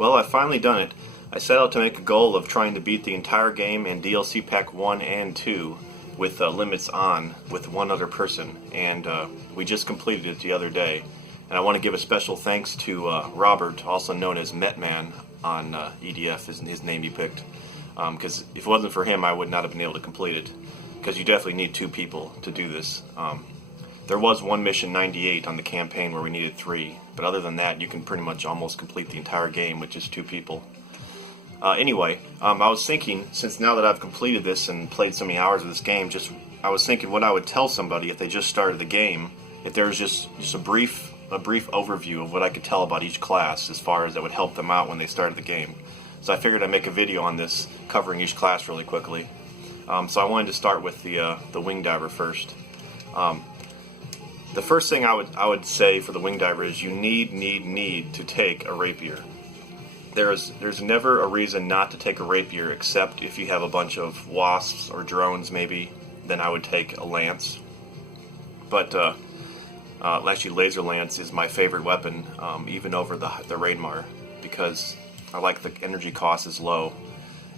Well, I've finally done it. I set out to make a goal of trying to beat the entire game and DLC Pack 1 and 2 with limits on with one other person, and we just completed it the other day. And I want to give a special thanks to Robert, also known as Metman on EDF, is his name he picked. Because if it wasn't for him, I would not have been able to complete it. Because you definitely need 2 people to do this. There was one mission 98 on the campaign where we needed 3, but other than that, you can pretty much almost complete the entire game with just 2 people. Anyway, I was thinking, since now that I've completed this and played so many hours of this game, I was thinking what I would tell somebody if they just started the game, if there was just a brief overview of what I could tell about each class as far as that would help them out when they started the game. So I figured I'd make a video on this, covering each class really quickly. So I wanted to start with the Wing Diver first. The first thing I would say for the Wing Diver is you need to take a rapier. There's never a reason not to take a rapier except if you have a bunch of wasps or drones maybe, then I would take a lance. But actually laser lance is my favorite weapon, even over the Raidmar, because I like the energy cost is low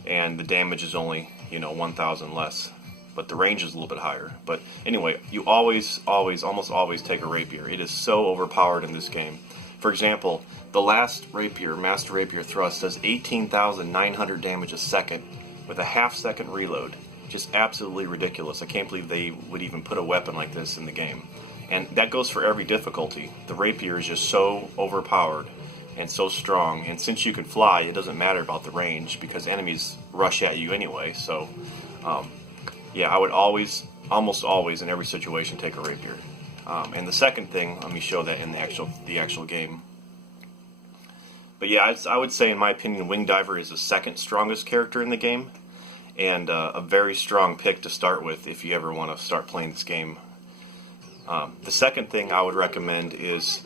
and the damage is only 1,000 less. But the range is a little bit higher. But anyway, you almost always take a rapier. It is so overpowered in this game. For example, the last rapier, Master Rapier Thrust, does 18,900 damage a second with a half-second reload. Just absolutely ridiculous. I can't believe they would even put a weapon like this in the game. And that goes for every difficulty. The rapier is just so overpowered and so strong. And since you can fly, it doesn't matter about the range because enemies rush at you anyway. So, yeah, I would almost always, in every situation, take a rapier. And the second thing, let me show that in the actual game. But yeah, I would say, in my opinion, Wing Diver is the second strongest character in the game, and a very strong pick to start with if you ever want to start playing this game. The second thing I would recommend is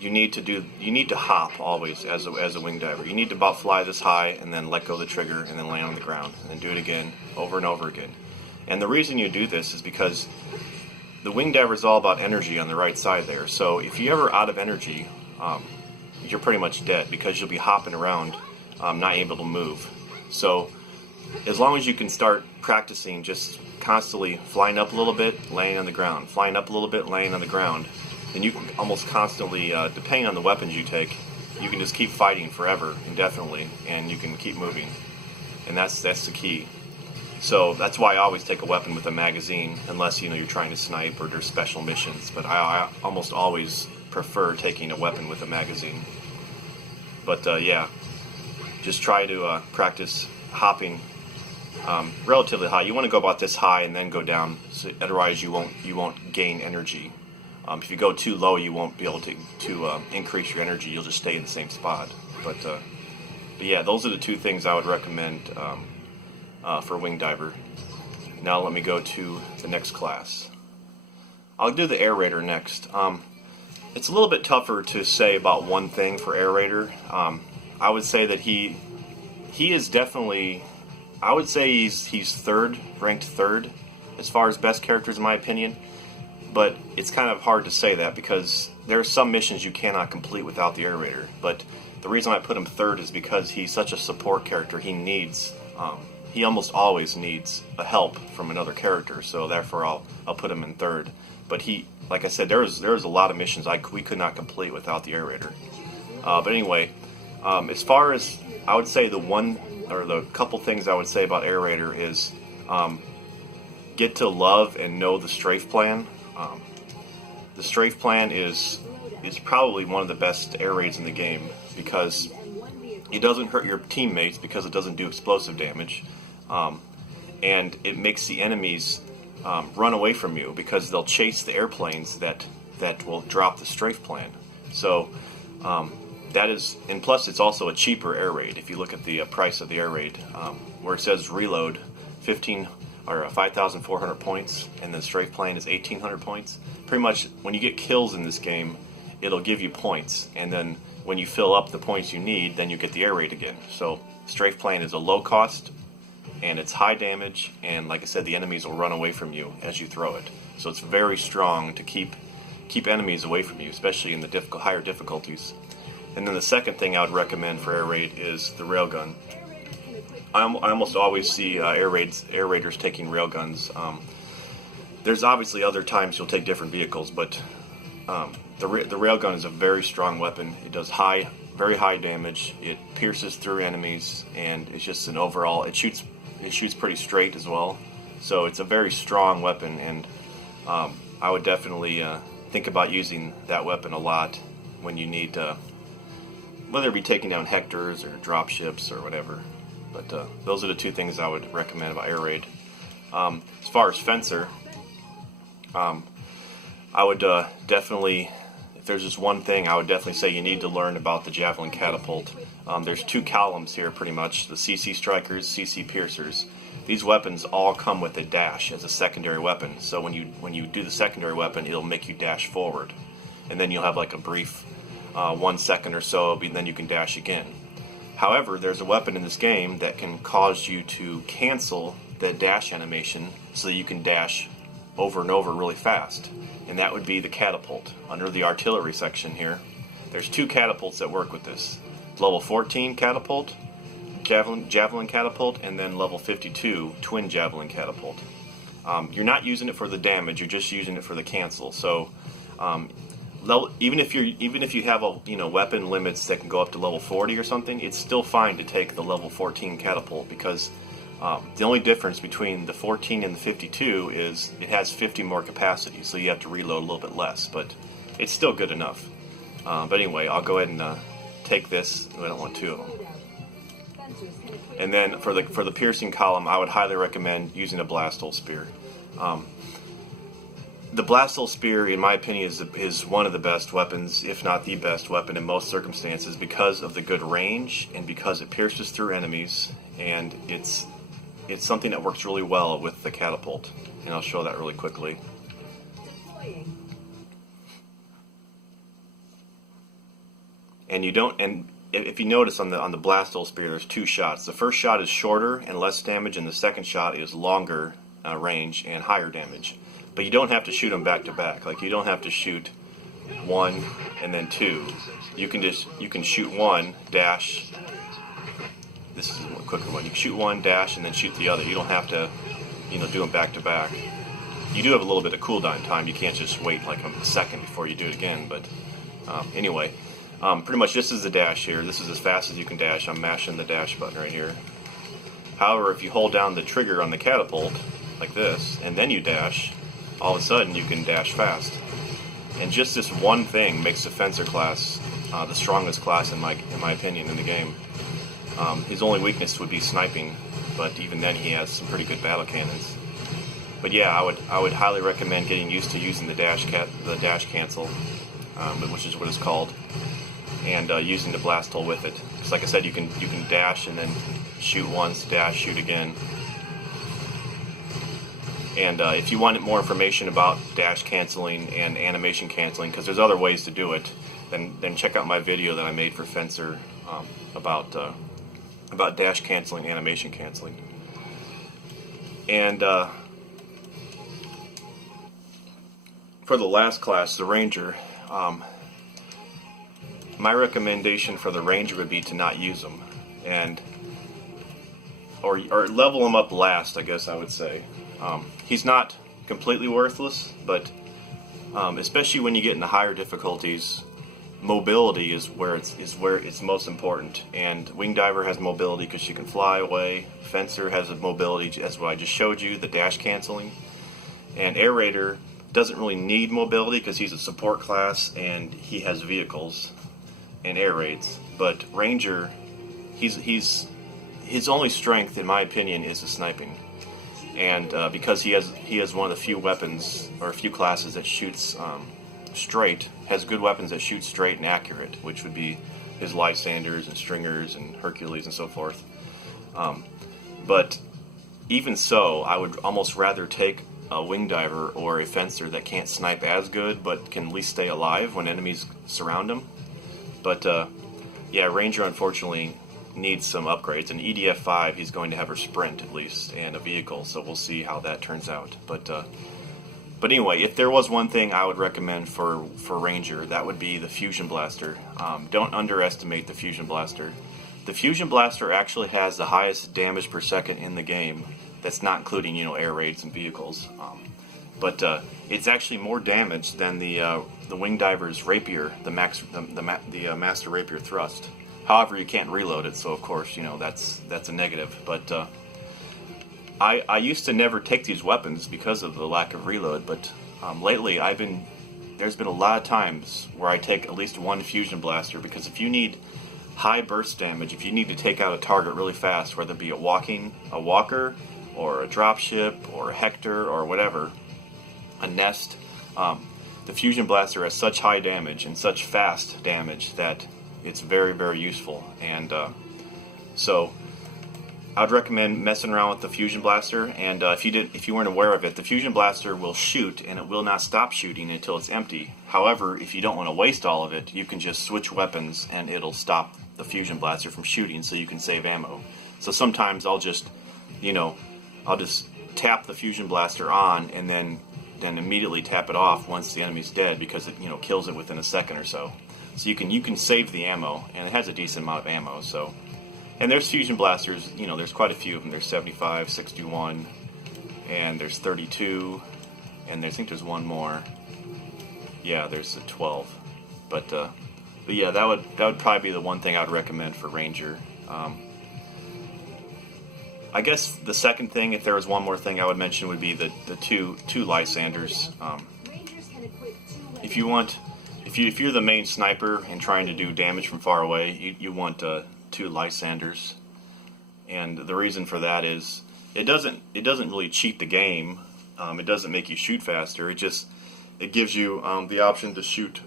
you need to hop always as a Wing Diver. You need to about fly this high and then let go of the trigger and then land on the ground and then do it again over and over again. And the reason you do this is because the Wing Diver is all about energy on the right side there. So if you're ever out of energy, you're pretty much dead because you'll be hopping around, not able to move. So as long as you can start practicing just constantly flying up a little bit, laying on the ground, flying up a little bit, laying on the ground, then you can almost constantly, depending on the weapons you take, you can just keep fighting forever, indefinitely, and you can keep moving. And that's the key. So that's why I always take a weapon with a magazine, unless you're trying to snipe or there's special missions. But I almost always prefer taking a weapon with a magazine. But yeah, just try to practice hopping relatively high. You want to go about this high and then go down. So otherwise, you won't gain energy. If you go too low, you won't be able to increase your energy. You'll just stay in the same spot. But yeah, those are the 2 things I would recommend. For Wing Diver. Now let me go to the next class. I'll do the Air Raider next. It's a little bit tougher to say about one thing for Air Raider. I would say that he is definitely, I would say he's ranked third as far as best characters in my opinion. But it's kind of hard to say that because there are some missions you cannot complete without the Air Raider. But the reason I put him third is because he's such a support character. He almost always needs a help from another character, so therefore I'll put him in third. But like I said, there was a lot of missions we could not complete without the Air Raider. But anyway, as far as I would say the couple things I would say about Air Raider is get to love and know the strafe plan. The strafe plan is probably one of the best air raids in the game because it doesn't hurt your teammates because it doesn't do explosive damage. And it makes the enemies run away from you because they'll chase the airplanes that will drop the strafe plan. So that is, and plus it's also a cheaper air raid. If you look at the price of the air raid, where it says reload 5,400 points, and the strafe plane is 1,800 points. Pretty much when you get kills in this game, it'll give you points, and then when you fill up the points you need, then you get the air raid again. So strafe plane is a low cost, and it's high damage, and like I said, the enemies will run away from you as you throw it. So it's very strong to keep enemies away from you, especially in the higher difficulties. And then the second thing I would recommend for air raid is the railgun. I almost always see air raiders taking railguns. There's obviously other times you'll take different vehicles, but the railgun is a very strong weapon. It does very high damage. It pierces through enemies, and it's just an overall. It shoots pretty straight as well. So it's a very strong weapon, and I would definitely think about using that weapon a lot when you need, whether it be taking down Hectors or drop ships or whatever. But those are the two things I would recommend about air raid. As far as fencer, I would definitely, if there's just one thing, I would definitely say you need to learn about the javelin catapult. There's two columns here pretty much, the CC strikers, CC piercers. These weapons all come with a dash as a secondary weapon. So when you do the secondary weapon, it'll make you dash forward. And then you'll have like a brief 1 second or so, and then you can dash again. However, there's a weapon in this game that can cause you to cancel the dash animation so that you can dash over and over really fast. And that would be the catapult. Under the artillery section here, there's two catapults that work with this. Level 14 catapult, javelin catapult, and then level 52 twin javelin catapult. You're not using it for the damage, you're just using it for the cancel. So even if you have weapon limits that can go up to level 40 or something, it's still fine to take the level 14 catapult, because the only difference between the 14 and the 52 is it has 50 more capacity, so you have to reload a little bit less, but it's still good enough. But anyway, I'll go ahead and take this. I don't want two of them. And then for the piercing column, I would highly recommend using a blast hole spear. The blast hole spear, in my opinion, is one of the best weapons, if not the best weapon in most circumstances, because of the good range and because it pierces through enemies, and it's something that works really well with the catapult. And I'll show that really quickly. And if you notice on the blast hole spear, there's two shots. The first shot is shorter and less damage, and the second shot is longer range and higher damage. But you don't have to shoot them back to back. Like, you don't have to shoot one and then two. You can shoot one, dash. This is a quicker one. You can shoot one, dash, and then shoot the other. You don't have to, do them back to back. You do have a little bit of cooldown time. You can't just wait like a second before you do it again. But anyway, pretty much this is the dash here. This is as fast as you can dash. I'm mashing the dash button right here. However, if you hold down the trigger on the catapult like this, and then you dash, all of a sudden you can dash fast. And just this one thing makes the fencer class the strongest class in my opinion in the game. His only weakness would be sniping, but even then he has some pretty good battle cannons. But yeah, I would highly recommend getting used to using the dash cancel, which is what it's called, and using the blast hole with it. Because like I said, you can dash and then shoot once, dash, shoot again. And if you want more information about dash canceling and animation canceling, because there's other ways to do it, then check out my video that I made for Fencer about dash canceling, animation canceling. And for the last class, the Ranger, my recommendation for the Ranger would be to not use them, or level him up last, I guess I would say. He's not completely worthless, but especially when you get into higher difficulties, mobility is where it's most important. And Wing Diver has mobility because she can fly away. Fencer has a mobility, as what I just showed you, the dash canceling. And Air Raider doesn't really need mobility because he's a support class and he has vehicles and air raids. But Ranger, his only strength, in my opinion, is the sniping. And because he has one of the few weapons, or a few classes that shoots straight, has good weapons that shoot straight and accurate, which would be his Lysanders and Stringers and Hercules and so forth. But even so, I would almost rather take a Wing Diver or a Fencer that can't snipe as good, but can at least stay alive when enemies surround him. But yeah, Ranger unfortunately needs some upgrades. In EDF 'If, he's going to have her sprint at least and a vehicle, so we'll see how that turns out. But But anyway, if there was one thing I would recommend for Ranger, that would be the Fusion Blaster. Don't underestimate the Fusion Blaster. The Fusion Blaster actually has the highest damage per second in the game. That's not including, you know, air raids and vehicles. But it's actually more damage than the Wing Diver's Rapier, the Master Rapier Thrust. However, you can't reload it, so of course, you know, that's a negative. But I used to never take these weapons because of the lack of reload, but lately there's been a lot of times where I take at least one Fusion Blaster, because if you need high burst damage, if you need to take out a target really fast, whether it be a walker, or a dropship, or a Hector, or whatever, a nest, the Fusion Blaster has such high damage and such fast damage that it's very, very useful. And so I'd recommend messing around with the Fusion Blaster. And if you weren't aware of it, the Fusion Blaster will shoot, and it will not stop shooting until it's empty. However, if you don't want to waste all of it, you can just switch weapons, and it'll stop the Fusion Blaster from shooting, so you can save ammo. So sometimes I'll just tap the Fusion Blaster on, and then immediately tap it off once the enemy's dead, because it, you know, kills it within a second or so. So you can save the ammo, and it has a decent amount of ammo. So, and there's Fusion Blasters, you know, there's quite a few of them. There's 75, 61, and there's 32, and I think there's one more. Yeah, there's a 12. But yeah, that would probably be the one thing I would recommend for Ranger. I guess the second thing, if there was one more thing I would mention, would be the two Lysanders. If you're the main sniper and trying to do damage from far away, you want two Lysanders. And the reason for that is it doesn't really cheat the game. It doesn't make you shoot faster. It gives you the option to shoot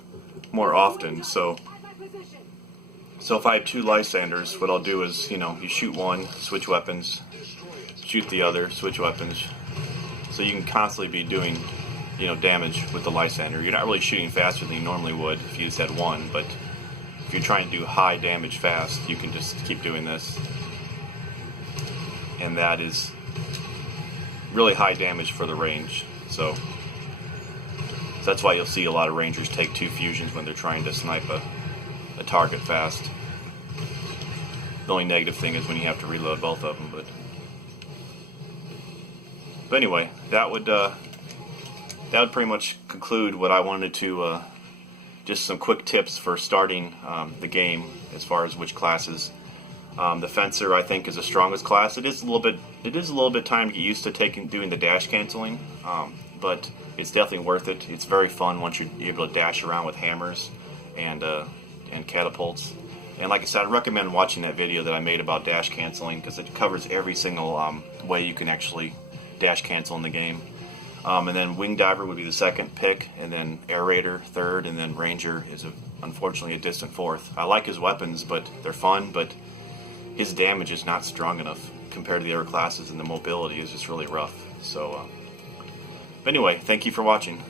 more often. So if I have two Lysanders, what I'll do is, you know, you shoot one, switch weapons, shoot the other, switch weapons. So you can constantly be doing, you know, damage with the Lysander. You're not really shooting faster than you normally would if you just had one, but if you're trying to do high damage fast, you can just keep doing this. And that is really high damage for the range. So that's why you'll see a lot of Rangers take two fusions when they're trying to snipe a target fast. The only negative thing is when you have to reload both of them. But anyway, that would pretty much conclude what I wanted to. Just some quick tips for starting the game as far as which classes. The Fencer, I think, is the strongest class. It is a little bit time to get used to doing the dash canceling, but it's definitely worth it. It's very fun once you're able to dash around with hammers and catapults. And like I said, I'd recommend watching that video that I made about dash canceling, because it covers every single way you can actually dash cancel in the game. And then Wing Diver would be the second pick, and then Air Raider third, and then Ranger is unfortunately a distant fourth. I like his weapons, but they're fun, but his damage is not strong enough compared to the other classes, and the mobility is just really rough. So, but anyway, thank you for watching.